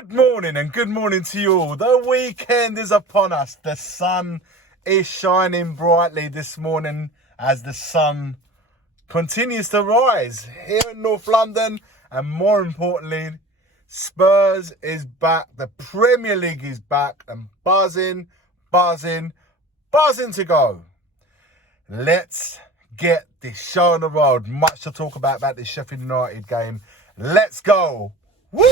Good morning and good morning to you all. The weekend is upon us. The sun is shining brightly this morning as the sun continues to rise here in North London. And more importantly, Spurs is back. The Premier League is back and buzzing to go. Let's get this show on the road. Much to talk about this Sheffield United game. Let's go. Woo!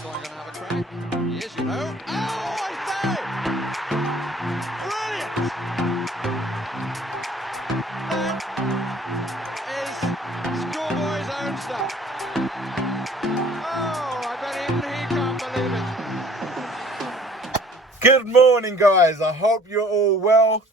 Going to have a crack. Yes, you know. Oh, I say! Brilliant! That is schoolboy's own stuff. Oh, I bet even he can't believe it. Good morning, guys. I hope you're all well.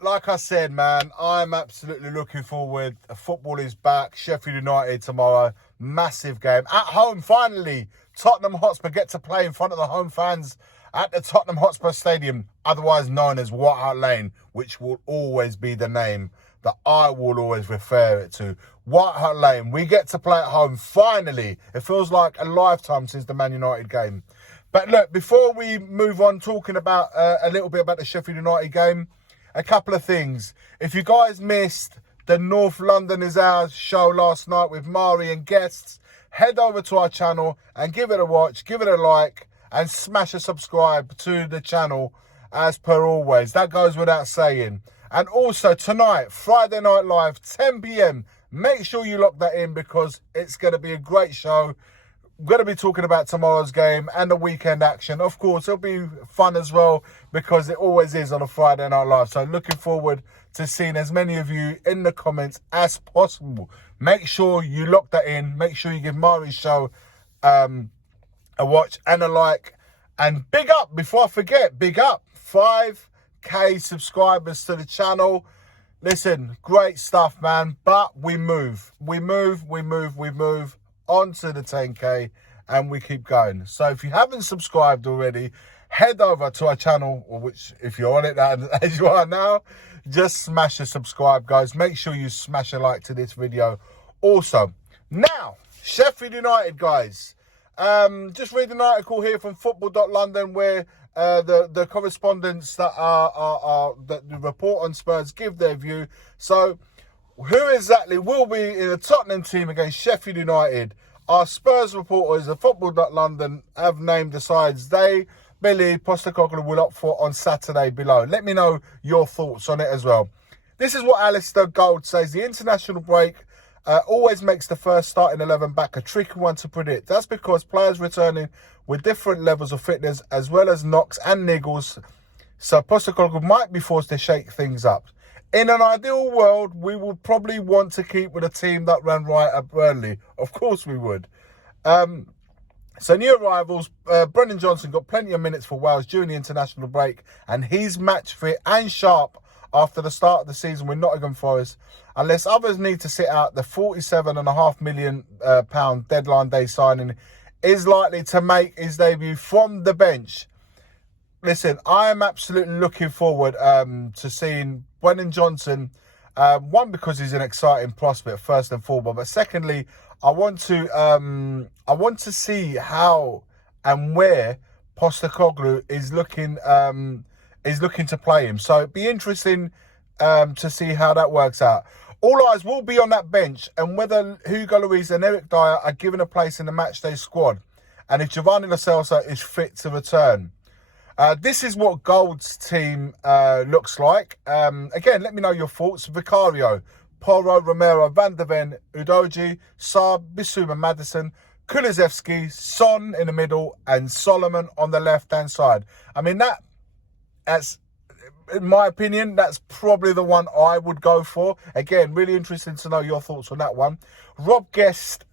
Like I said, man, I'm absolutely looking forward. Football is back. Sheffield United tomorrow. Massive game. At home, finally. Tottenham Hotspur get to play in front of the home fans at the Tottenham Hotspur Stadium, otherwise known as White Hart Lane, which will always be the name that I will always refer it to. White Hart Lane. We get to play at home, finally. It feels like a lifetime since the Man United game. But look, before we move on talking about a little bit about the Sheffield United game, a couple of things. If you guys missed the North London is Ours show last night with Mari and guests, head over to our channel and give it a watch, give it a like, and smash a subscribe to the channel as per always. That goes without saying. And also tonight, Friday Night Live, 10 p.m. Make sure you lock that in because it's going to be a great show. We're going to be talking about tomorrow's game and the weekend action. Of course, it'll be fun as well because it always is on a Friday Night Live. So looking forward to seeing as many of you in the comments as possible. Make sure you lock that in. Make sure you give Mari's show a watch and a like. And big up, before I forget, big up. 5K subscribers to the channel. Listen, great stuff, man. But we move on to the 10K and we keep going. So if you haven't subscribed already, head over to our channel, or which if you're on it as you are now, just smash a subscribe, guys. Make sure you smash a like to this video. Also, now, Sheffield United, guys. Just read an article here from football.london where the correspondents that that report on Spurs give their view. So who exactly will be in the Tottenham team against Sheffield United? Our Spurs reporters at Football.London have named the sides they believe Postecoglou will opt for on Saturday below. Let me know your thoughts on it as well. This is what Alistair Gold says. The international break always makes the first starting 11 back a tricky one to predict. That's because players returning with different levels of fitness as well as knocks and niggles. So Postecoglou might be forced to shake things up. In an ideal world, we would probably want to keep with a team that ran right at Burnley. Of course we would. So new arrivals, Brendan Johnson got plenty of minutes for Wales during the international break, and he's match fit and sharp after the start of the season with Nottingham Forest. Unless others need to sit out, the £47.5 million deadline day signing is likely to make his debut from the bench. Listen, I am absolutely looking forward to seeing Brendan Johnson. One, because he's an exciting prospect, first and foremost. But secondly, I want to see how and where Postecoglou is looking to play him. So it'd be interesting to see how that works out. All eyes will be on that bench and whether Hugo Lloris and Eric Dyer are given a place in the matchday squad, and if Giovanni Lo Celso is fit to return. This is what Gold's team looks like. Again, let me know your thoughts. Vicario, Porro, Romero, Van der Ven, Udogie, Saab, Bissouma, Maddison, Kulusevski, Son in the middle, and Solomon on the left-hand side. I mean, that's, in my opinion, that's probably the one I would go for. Again, really interesting to know your thoughts on that one. Rob Guest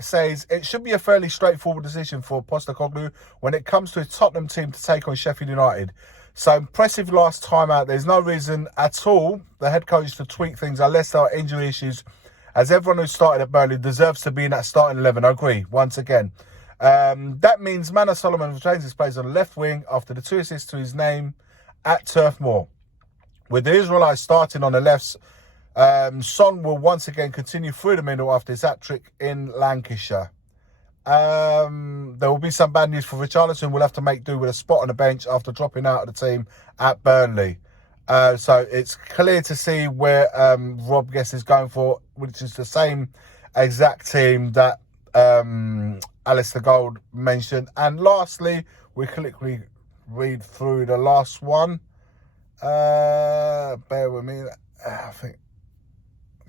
says it should be a fairly straightforward decision for Postecoglou when it comes to his Tottenham team to take on Sheffield United. So impressive last time out. There's no reason at all the head coach to tweak things unless there are injury issues, as everyone who started at Burnley deserves to be in that starting 11. I agree, once again. That means Manor Solomon retains his place on the left wing after the 2 assists to his name at Turf Moor. With the Israelites starting on the left, Son will once again continue through the middle after his hat-trick in Lancashire. There will be some bad news for Richarlison. We'll have to make do with a spot on the bench after dropping out of the team at Burnley. So it's clear to see where Rob Guest is going for, which is the same exact team that Alistair Gold mentioned. And lastly, we quickly read through the last one. Bear with me.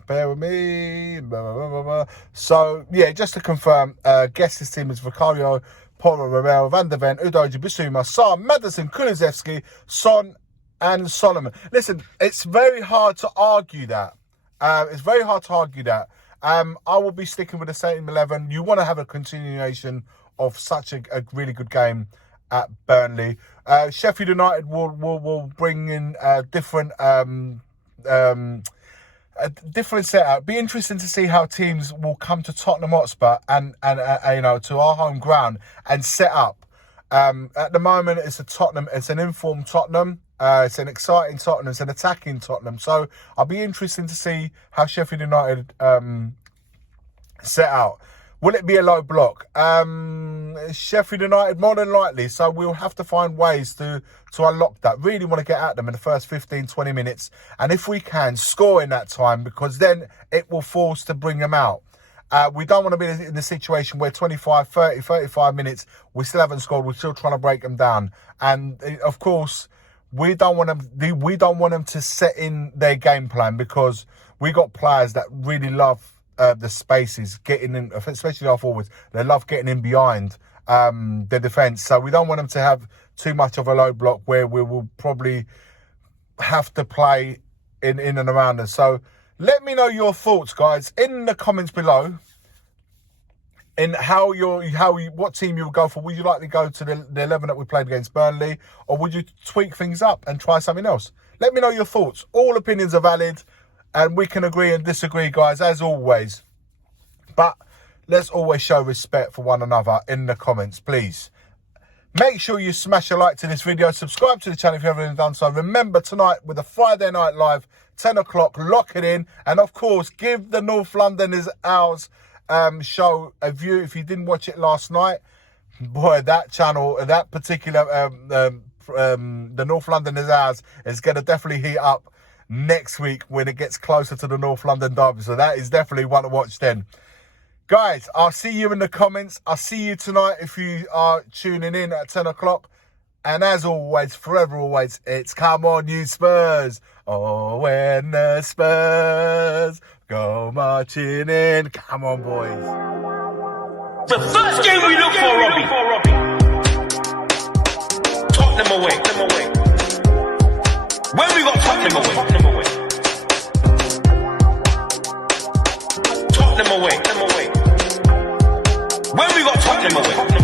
Bear with me. Blah, blah, blah, blah. So, yeah, just to confirm, Guest's team is Vicario, Porro, Romero, Van der Ven, Udoji, Bissouma, Sarr, Maddison, Kulusevski, Son, and Solomon. Listen, it's very hard to argue that. I will be sticking with the same 11. You want to have a continuation of such a really good game at Burnley. Sheffield United will bring in a different setup. Be interesting to see how teams will come to Tottenham Hotspur and to our home ground and set up. At the moment, it's an informed Tottenham. It's an exciting Tottenham. It's an attacking Tottenham. So I'll be interested to see how Sheffield United set out. Will it be a low block? Sheffield United, more than likely. So we'll have to find ways to unlock that. Really want to get at them in the first 15, 20 minutes. And if we can, score in that time, because then it will force to bring them out. We don't want to be in the situation where 25, 30, 35 minutes, we still haven't scored. We're still trying to break them down. And, of course, we don't want them to set in their game plan, because we got players that really love the spaces, getting in, especially our forwards. They love getting in behind the defence. So we don't want them to have too much of a low block where we will probably have to play in and around us. So let me know your thoughts, guys, in the comments below. In what team you would go for. Would you like to go to the 11 that we played against Burnley, or would you tweak things up and try something else? Let me know your thoughts. All opinions are valid, and we can agree and disagree, guys, as always. But let's always show respect for one another in the comments, please. Make sure you smash a like to this video. Subscribe to the channel if you haven't done so. Remember, tonight with the Friday Night Live, 10 o'clock, lock it in. And, of course, give the North Londoners ours show a view. If you didn't watch it last night, boy, that channel, that particular, the North Londoners ours is going to definitely heat up next week when it gets closer to the North London derby. So that is definitely one to watch then. Guys, I'll see you in the comments. I'll see you tonight if you are tuning in at 10 o'clock. And as always, forever always, it's come on, you Spurs. Oh, when the Spurs go marching in. Come on, boys. The first game we look for, Robbie. Tottenham away. When we got Tottenham away. Tottenham away. When we got Tottenham away.